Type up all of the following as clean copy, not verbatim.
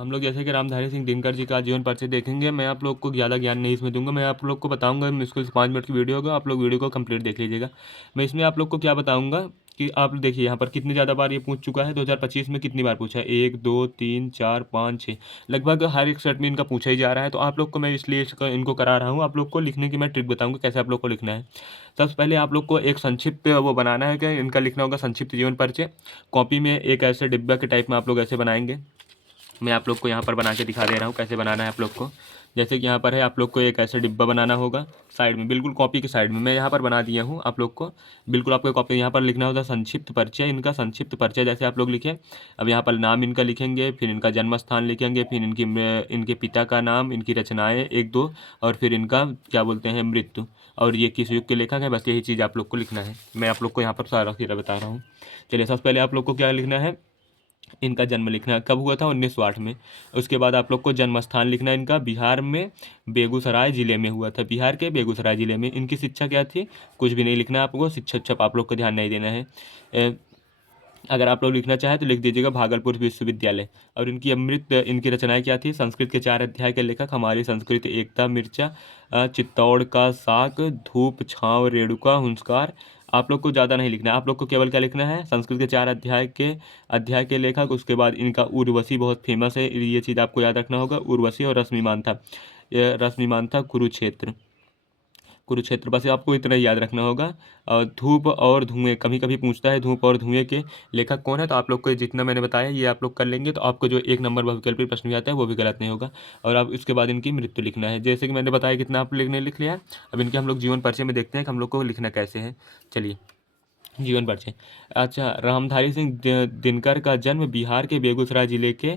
हम लोग जैसे कि रामधारी सिंह दिनकर जी का जीवन परिचय देखेंगे। मैं आप लोग को ज़्यादा ज्ञान नहीं इसमें दूंगा, मैं आप लोग को बताऊंगा। मुश्किल से 5 मिनट की वीडियो होगा, आप लोग वीडियो को कंप्लीट देख लीजिएगा। मैं इसमें आप लोग को क्या बताऊंगा कि आप देखिए यहाँ पर कितनी ज़्यादा बार ये पूछ चुका है। 2025 में कितनी बार पूछा है, 1 2 3 4 5 6, लगभग हर एक सेट में इनका पूछा ही जा रहा है। तो आप लोग को मैं इसलिए इनको करा रहा हूँ। आप लोग को लिखने की मैं ट्रिक बताऊंगा कैसे आप लोग को लिखना है। सबसे पहले आप लोग को एक संक्षिप्त वो बनाना है कि इनका लिखना होगा संक्षिप्त जीवन परिचय। कॉपी में एक ऐसे डिब्बा के टाइप में आप लोग ऐसे बनाएंगे। मैं आप लोग को यहाँ पर बना के दिखा दे रहा हूँ कैसे बनाना है आप लोग को। जैसे कि यहाँ पर है, आप लोग को एक ऐसे डिब्बा बनाना होगा साइड में, बिल्कुल कॉपी के साइड में। मैं यहाँ पर बना दिया हूँ आप लोग को। बिल्कुल आपको कॉपी यहाँ पर लिखना होगा संक्षिप्त परिचय, इनका संक्षिप्त परिचय जैसे आप लोग लिखें। अब यहाँ पर नाम इनका लिखेंगे, फिर इनका जन्म स्थान लिखेंगे, फिर इनके पिता का नाम, इनकी रचनाएँ 1 2, और फिर इनका क्या बोलते हैं मृत्यु, और ये किस युग के लेखक है। बस यही चीज़ आप लोग को लिखना है। मैं आप लोग को यहाँ पर सारा फिर बता रहा हूँ। चलिए, सबसे पहले आप लोग को क्या लिखना है, इनका जन्म लिखना है, कब हुआ था, 1908 में। उसके बाद आप लोग को जन्म स्थान लिखना है इनका, बिहार में बेगूसराय ज़िले में हुआ था, बिहार के बेगूसराय ज़िले में। इनकी शिक्षा क्या थी, कुछ भी नहीं लिखना है आपको, शिक्षा उच्छा आप लोग को ध्यान नहीं देना है। अगर आप लोग लिखना चाहें तो लिख दीजिएगा भागलपुर विश्वविद्यालय। और इनकी अमृत इनकी रचनाएं क्या थी, संस्कृत के 4 अध्याय के लेखक, हमारी संस्कृति एकता, मिर्चा, चित्तौड़ का साग, धूप छाँव, रेणुका, हुंस्कार। आप लोग को ज़्यादा नहीं लिखना है, आप लोग को केवल क्या लिखना है, संस्कृत के 4 अध्याय के लेखक। उसके बाद इनका उर्वशी बहुत फेमस है, ये चीज़ आपको याद रखना होगा, उर्वशी। और रश्मिमान था, ये रश्मिमान था कुरुक्षेत्र, कुरुक्षेत्र। बस आपको इतना ही याद रखना होगा। और धूप और धुएं कभी कभी पूछता है, धूप और धुएं के लेखक कौन है। तो आप लोग को जितना मैंने बताया ये आप लोग कर लेंगे तो आपको जो 1 नंबर बहुविकल्पी प्रश्न भी आता है वो भी गलत नहीं होगा। और अब इसके बाद इनकी मृत्यु लिखना है, जैसे कि मैंने बताया कितना आप लिखने लिख लिया है। अब इनके हम लोग जीवन परिचय में देखते हैं कि हम लोग को लिखना कैसे है। चलिए, जीवन परिचय। अच्छा, रामधारी सिंह दिनकर का जन्म बिहार के बेगूसराय जिले के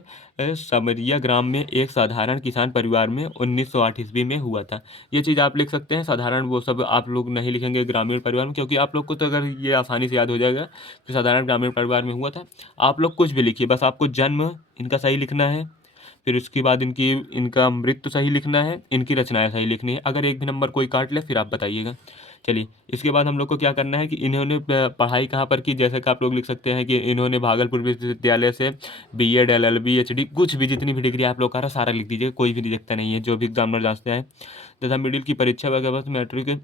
समरिया ग्राम में एक साधारण किसान परिवार में 1908 ईस्वी में हुआ था। ये चीज़ आप लिख सकते हैं, साधारण वो सब आप लोग नहीं लिखेंगे ग्रामीण परिवार में, क्योंकि आप लोग को तो अगर ये आसानी से याद हो जाएगा कि साधारण ग्रामीण परिवार में हुआ था। आप लोग कुछ भी लिखिए, बस आपको जन्म इनका सही लिखना है, फिर उसके बाद इनका मृत्यु सही लिखना है, इनकी रचनाएं सही लिखनी है। अगर एक भी नंबर कोई काट ले फिर आप बताइएगा। चलिए, इसके बाद हम लोग को क्या करना है कि इन्होंने पढ़ाई कहाँ पर की, जैसे कि आप लोग लिख सकते हैं कि इन्होंने भागलपुर विश्वविद्यालय से बीएड एलएलबी एचडी कुछ भी जितनी भी डिग्री आप लोग का रहा सारा लिख दीजिए, कोई भी रिजेक्ट नहीं है, जो भी एग्जामिनर जांचते हैं। तथा मिडिल की परीक्षा वगैरह मैट्रिक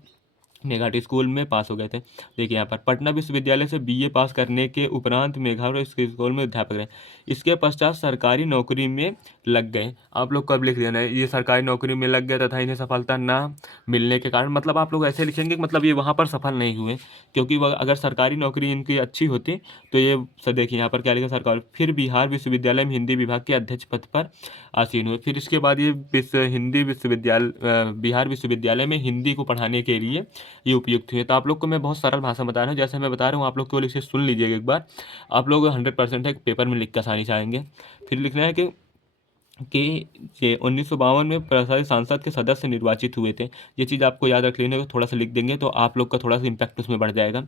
मेघाटी स्कूल में पास हो गए थे। देखिए यहाँ पर पटना विश्वविद्यालय से बीए पास करने के उपरांत मेघालय स्कूल में अध्यापक रहे। इसके पश्चात सरकारी नौकरी में लग गए। आप लोग कब लिख देना है, ये सरकारी नौकरी में लग गए तथा इन्हें सफलता ना मिलने के कारण, मतलब आप लोग ऐसे लिखेंगे कि मतलब ये वहाँ पर सफल नहीं हुए, क्योंकि वह अगर सरकारी नौकरी इनकी अच्छी होती तो ये देखिए यहाँ पर क्या लिखा, सरकार। फिर बिहार विश्वविद्यालय में हिंदी विभाग के अध्यक्ष पद पर आसीन हुए। फिर इसके बाद ये बिहार विश्वविद्यालय में हिंदी को पढ़ाने के लिए ये उपयुक्त हुए। तो आप लोग को मैं बहुत सरल भाषा में बता रहा हूँ, जैसे मैं बता रहा हूँ आप लोग केवल इसे सुन लीजिएगा एक बार। आप लोग 100% है पेपर में लिख कर आसानी से आएंगे। फिर लिखना है कि ये 1952 में प्रसारित सांसद के सदस्य निर्वाचित हुए थे। ये चीज़ आपको याद रख लेने को, थोड़ा सा लिख देंगे तो आप लोग का थोड़ा सा इम्पैक्ट उसमें बढ़ जाएगा।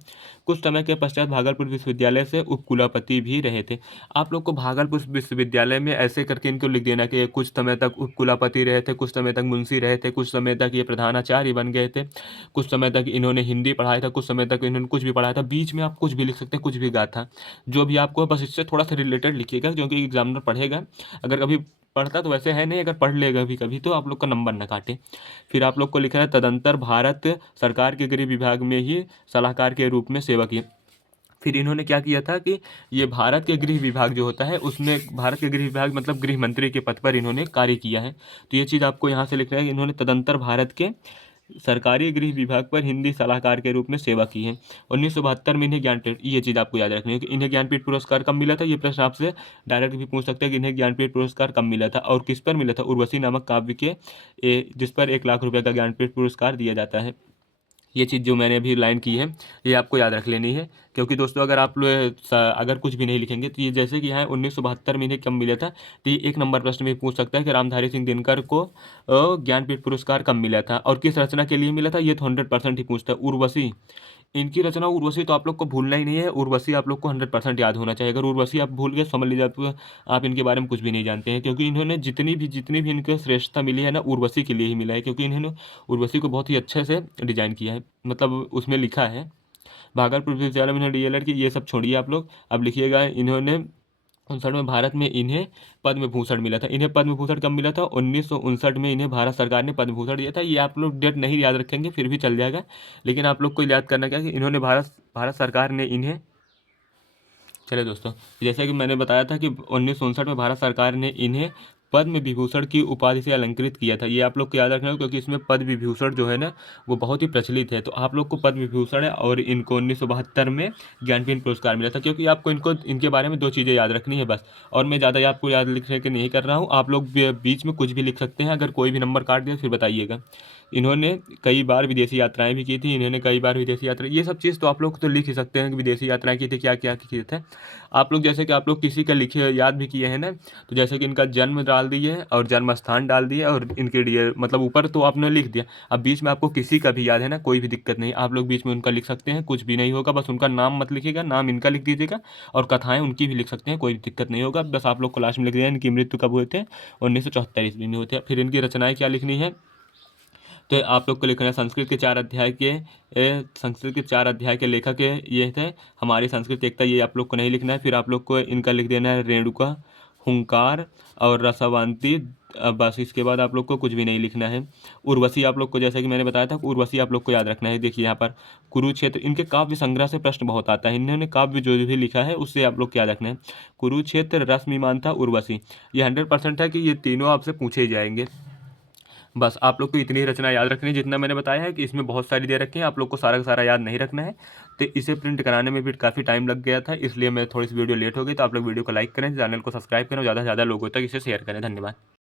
कुछ समय के पश्चात भागलपुर विश्वविद्यालय से उपकुलपति भी रहे थे। आप लोग को भागलपुर विश्वविद्यालय में ऐसे करके इनको लिख देना कि कुछ समय तक उपकुलपति रहे थे, कुछ समय तक मुंशी रहे थे, कुछ समय तक ये प्रधानाचार्य बन गए थे, कुछ समय तक इन्होंने हिंदी पढ़ाया था, कुछ समय तक इन्होंने कुछ भी पढ़ाया था। बीच में आप कुछ भी लिख सकते हैं, कुछ भी गाथा, जो भी आपको, बस इससे थोड़ा सा रिलेटेड लिखिएगा, क्योंकि एग्जामिनर पढ़ेगा। अगर कभी पढ़ता तो वैसे है नहीं, अगर पढ़ लेगा भी कभी तो आप लोग का नंबर ना काटे। फिर आप लोग को लिखा है तदंतर भारत सरकार के गृह विभाग में ही सलाहकार के रूप में सेवा की। फिर इन्होंने क्या किया था कि ये भारत के गृह विभाग जो होता है उसमें, भारत के गृह विभाग मतलब गृह मंत्री के पद पर इन्होंने कार्य किया है। तो ये चीज़ आपको यहाँ से लिखना है कि इन्होंने तदंतर भारत के सरकारी गृह विभाग पर हिंदी सलाहकार के रूप में सेवा की है। 1972 में इन्हें ज्ञानपीठ, ये चीज़ आपको याद रखनी है कि इन्हें ज्ञानपीठ पुरस्कार कब मिला था। ये प्रश्न आपसे डायरेक्ट भी पूछ सकते हैं कि इन्हें ज्ञानपीठ पुरस्कार कब मिला था और किस पर मिला था। उर्वशी नामक काव्य के जिस पर 1 लाख रुपए का ज्ञानपीठ पुरस्कार दिया जाता है। ये चीज़ जो मैंने अभी लाइन की है ये आपको याद रख लेनी है, क्योंकि दोस्तों अगर आप अगर कुछ भी नहीं लिखेंगे तो ये जैसे कि यहाँ 1972 में इन्हें कब मिला था, तो ये 1 नंबर प्रश्न में पूछ सकता है कि रामधारी सिंह दिनकर को ज्ञानपीठ पुरस्कार कब मिला था और किस रचना के लिए मिला था। ये तो 100% ही पूछता है। उर्वशी, इनकी रचना उर्वशी तो आप लोग को भूलना ही नहीं है। उर्वशी आप लोग को 100% याद होना चाहिए। अगर उर्वशी आप भूल गए समझ लीजिए आप इनके बारे में कुछ भी नहीं जानते हैं, क्योंकि इन्होंने जितनी भी इनको श्रेष्ठता मिली है ना उर्वशी के लिए ही मिला है, क्योंकि इन्होंने उर्वशी को बहुत ही अच्छे से डिजाइन किया है, मतलब उसमें लिखा है। भागलपुर विश्वविद्यालय में इन्होंने डीएलएड की, ये सब छोड़िए आप लोग। अब लिखिएगा इन्होंने 1959 में भारत में इन्हें पद्म भूषण मिला था। इन्हें पद्म भूषण कब मिला था? 1959 में इन्हें भारत सरकार ने पद्म भूषण दिया था। ये आप लोग डेट नहीं याद रखेंगे फिर भी चल जाएगा, लेकिन आप लोग को याद करना क्या है कि इन्होंने भारत सरकार ने इन्हें, चलिए दोस्तों, जैसे कि मैंने बताया था कि 1959 में भारत सरकार ने इन्हें पद्म विभूषण की उपाधि से अलंकृत किया था। ये आप लोग को याद रखना है, क्योंकि इसमें पद्म विभूषण जो है ना वो बहुत ही प्रचलित है। तो आप लोग को पद्म विभूषण है और इनको 1972 में ज्ञानपीठ पुरस्कार मिला था। क्योंकि आपको इनके बारे में 2 चीज़ें याद रखनी है बस, और मैं ज़्यादा आपको याद लिखने के नहीं कर रहा हूँ। आप लोग बीच में कुछ भी लिख सकते हैं, अगर कोई भी नंबर काट दिया फिर बताइएगा। इन्होंने कई बार विदेशी यात्राएं भी की थी। इन्होंने कई बार विदेशी यात्रा, ये सब चीज़ तो आप लोग तो लिख ही सकते हैं कि विदेशी यात्राएं की थी, क्या क्या किए थे आप लोग। जैसे कि आप लोग किसी का लिखे याद भी किए हैं ना, तो जैसे कि इनका जन्म डाल दिए और जन्म स्थान डाल दिए और इनके डियर मतलब ऊपर तो आपने लिख दिया। अब बीच में आपको किसी का भी याद है ना, कोई भी दिक्कत नहीं, आप लोग बीच में उनका लिख सकते हैं, कुछ भी नहीं होगा। बस उनका नाम मत लिखिएगा, नाम इनका लिख दीजिएगा, और कथाएं उनकी भी लिख सकते हैं, कोई दिक्कत नहीं होगा। बस आप लोग को लास्ट में लिख दिया इनकी मृत्यु कब हुए थे, 1974 ईस्वी में हुए थे। फिर इनकी रचनाएं क्या लिखनी है, तो आप लोग को लिखना है संस्कृत के 4 अध्याय के लेखक ये थे हमारी संस्कृत एकता, ये आप लोग को नहीं लिखना है। फिर आप लोग को इनका लिख देना है रेणुका, हुंकार और रसावंती। बस इसके बाद आप लोग को कुछ भी नहीं लिखना है। उर्वशी आप लोग को, जैसा कि मैंने बताया था, उर्वशी आप लोग को याद रखना है। देखिए यहाँ पर कुरुक्षेत्र, इनके काव्य संग्रह से प्रश्न बहुत आता है। इन्होंने काव्य जो भी लिखा है उससे आप लोग क्या याद रखना है, कुरुक्षेत्र, रश्मिमांथा, उर्वशी। ये 100% है कि ये तीनों आपसे पूछे ही जाएंगे। बस आप लोग को इतनी ही रचना याद रखनी है जितना मैंने बताया है, कि इसमें बहुत सारी दे रखी हैं, आप लोग को सारा का सारा याद नहीं रखना है। तो इसे प्रिंट कराने में भी काफ़ी टाइम लग गया था, इसलिए मैं थोड़ी सी वीडियो लेट हो गई। तो आप लोग वीडियो को लाइक करें, चैनल को सब्सक्राइब करें और ज़्यादा से ज़्यादा लोगों तक इसे शेयर करें। धन्यवाद।